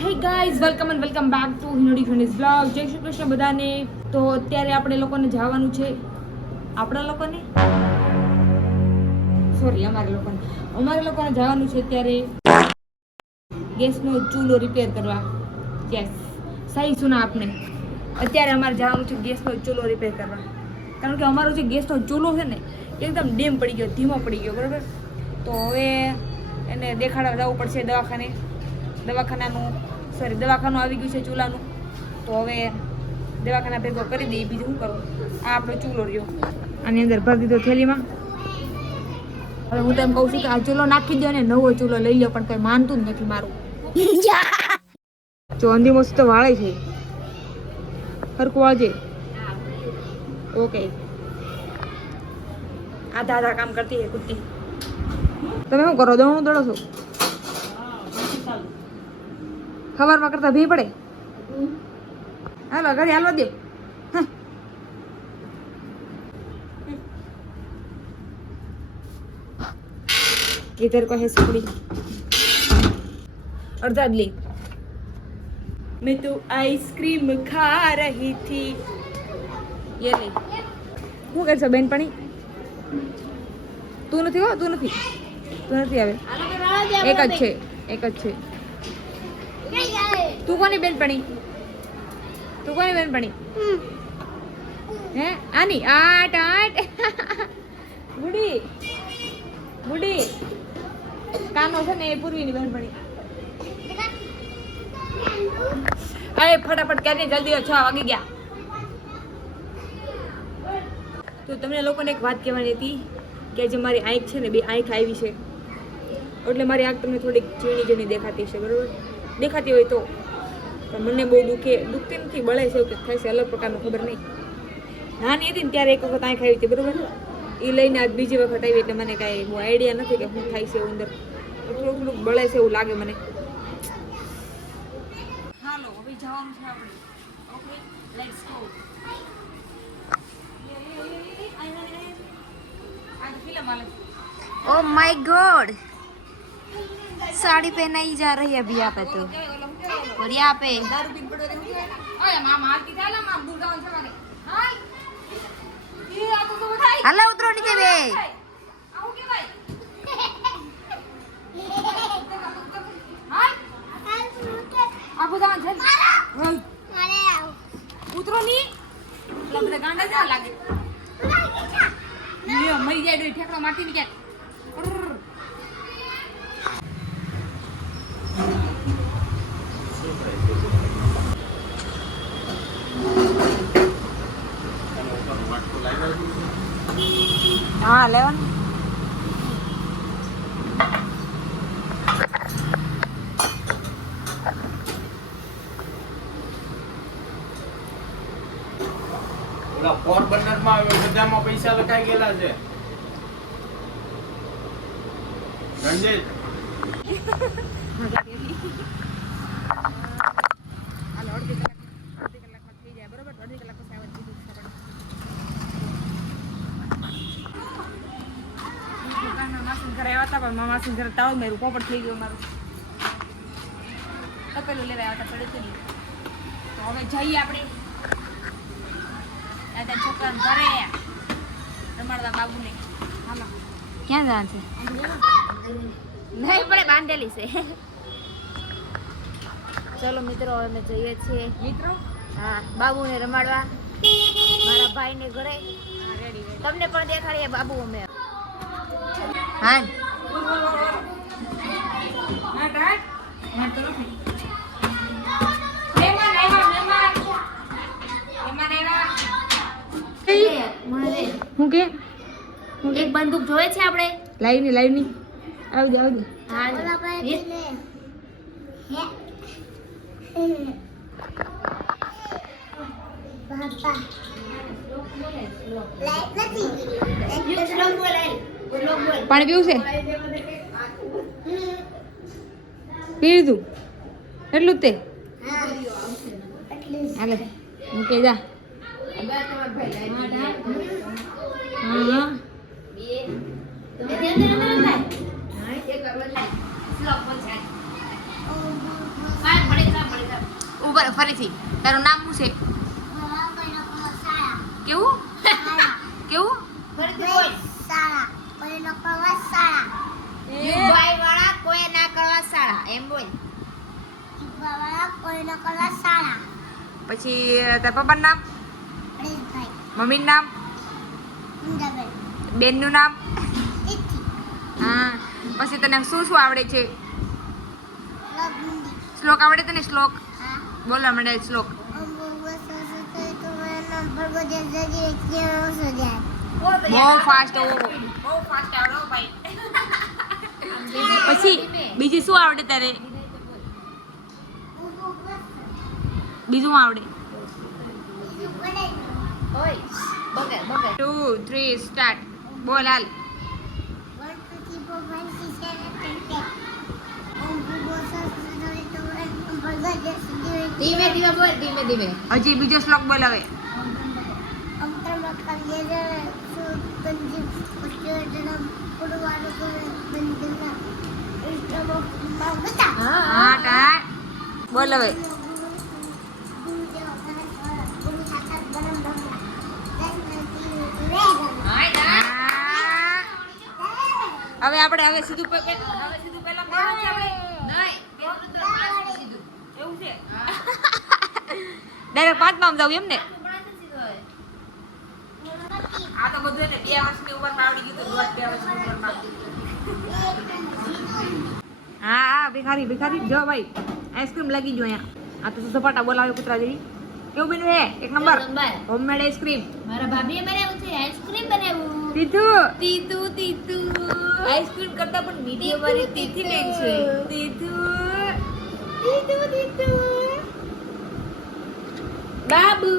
હે guys welcome back to હિનોડી friends blog. જય શ્રી કૃષ્ણ બધાને. તો અત્યારે આપણે લોકોને જવાનું છે, આપણા લોકોને સોરી અમારે લોકોને જવાનું છે અત્યારે ગેસનો ચૂલો રિપેર કરવા. યસ, સહી સુના આપને. અત્યારે અમારે જવાનું છે ગેસનો ચૂલો રિપેર કરવા, કારણ કે અમારો જે ગેસનો ચૂલો છે ને એકદમ ડેમ પડી ગયો, ધીમો પડી ગયો, બરાબર. તો હવે એને દેખાડવા જવું પડશે દવાખાનું આવી ગયું છે ચૂલાનું. તો હવે દવાખાના ભેગો કરી દઈએ, બીજું શું કરું. આ આપણો ચૂલો રહ્યો, આની અંદર ભરી દીધો થેલીમાં. હવે હું તો એમ કહું છું કે આ ચૂલો નાખી દો ને નવો ચૂલો લઈ લો, પણ કંઈ માનતું જ નથી મારું. જો અંધી મસ્ત વાળે છે, હરખું વાળજે. ઓકે, આધા કામ કરતી હે કુત્તી. તમે શું કરો, દવણું દળો છો? ખબરમાં કરતા ભી પડે. હાલો ઘરે હાલવા દે. इधर को है सुपड़ी और दादली मैं तो आइसक्रीम खा रही थी. ये ले હું કરશો બેનપણી? તું નથી આવે. એક જ છે. તું કોની બેનપણી? હે આની આટ બુડી કાનો છે ને એ પૂર્વીની બેનપણી. અરે ફટાફટ ક્યારે જલ્દી 6 વાગી ગયા. તો તમને લોકોને એક વાત કહેવાની હતી કે જે મારી આંખ છે ને, 2 આંખ આવી છે, એટલે મારી આંખ તમને થોડીક ઝીણી દેખાતી છે, બરાબર. દેખાતી હોય તો પણ મને બહુ દુખતી નથી, બળે છે, એવું કંઈક થાય છે, અલગ પ્રકારનું, ખબર નહીં. નાની હતી ને ત્યારે એક વખત આંખ આવી હતી, બરાબર. એ લઈને આજ બીજી વખત આવી, એટલે મને કાંઈ બહુ આઈડિયા નથી કે શું થાય છે એવું અંદર. થોડુંક બળે છે એવું લાગે મને. હાલો હવે જવાનું છે આપણે. Okay, let's go. Oh my God, sari पहनाई जा रही है अभी यहाँ पे. तो और यहाँ पे दारू पीन पड़े रहते हैं. ओए मामा आरती थाला माम दूर जाओ से मारे. हाय ये आ तो बताई. हल्ला उतरो नीचे बे. आओ के भाई. हाय आपको जान चल. मारे आओ. उतरो नहीं. लगता गांडा जा लागे. ये मरी जाए डोई ठेकड़ो मारती नहीं क्या. हाँ लेवन ઓલા પોરબંદર માં બધામાં પૈસા લખાઈ ગયેલા છે. રંજીત માસી ઘરે તાળું મેરું પોપટ થઈ ગયું મારું. તપેલું લેવા આવતા પડે તો નહીં. તો હવે જઈએ આપણે દાદા છોકરાને ઘરે રમાડવા બાબુને. હાલો ક્યાં જવાનું છે? નહીં પડે, બાંધેલી છે. ચલો મિત્રો, હવે અમે જઈએ છીએ મિત્રો હા બાબુને રમાડવા મારા ભાઈને ઘરે. તમને પણ દેખાડીએ બાબુ અમે. હા હું કે એક બંદૂક જોવે છે આપણે. લાઈવ ની આવી દે હા પાણી પીવું છે? પી લીધું એટલું જ તે? હાલે મૂકે જા. હા काय ઉપર ફરીથી તારું નામ શું છે કેવું કેવું ફરીથી બોલ ભાઈ વાળા કોઈ ના કરવા શાળા એમ બોલ પછી તાર પપ્પાનું નામ મમ્મીનું નામ બેનનું નામ હા પછી તને શું શું આવડે છે શ્લોક આવડે તને શ્લોક બોલવા માંડે શ્લોક બહુ ફાસ્ટ આવડો ભાઈ પછી બીજું શું આવડે તારે બીજું શું આવડે 2 3 સ્ટાર્ટ બોલ હાલ ધીમે ધીમે બોલ ધીમે ધીમે હજી બીજો શ્લોક બોલ હવે હા ટાટ બોલ હવે હવે આપણે હવે સીધું પહેલા બોલવાનું છે આપણે નહીં એવું છે ડાયરેક્ટ પાંચમાં જાવ એમ ને આ તો બધું એટલે 2 વર્ષની ઉંમરમાં આવડી ગયું તો 2 વર્ષની ઉંમરમાં હા હા ભિખારી જો ભાઈ આઈસ્ક્રીમ લાગી ગયો અહીંયા આ તો સપાટા બોલાવે કૂતરા જેવી કેવું બન્યું હે એક નંબર હોમમેડ આઈસ્ક્રીમ મારા ભાભીએ બનાવ્યું છે આઈસ્ક્રીમ બનાવ્યું તીતુ આઈસ્ક્રીમ કરતા પણ મીઠી વાળી તીથી બેન છે તીતુ બાબુ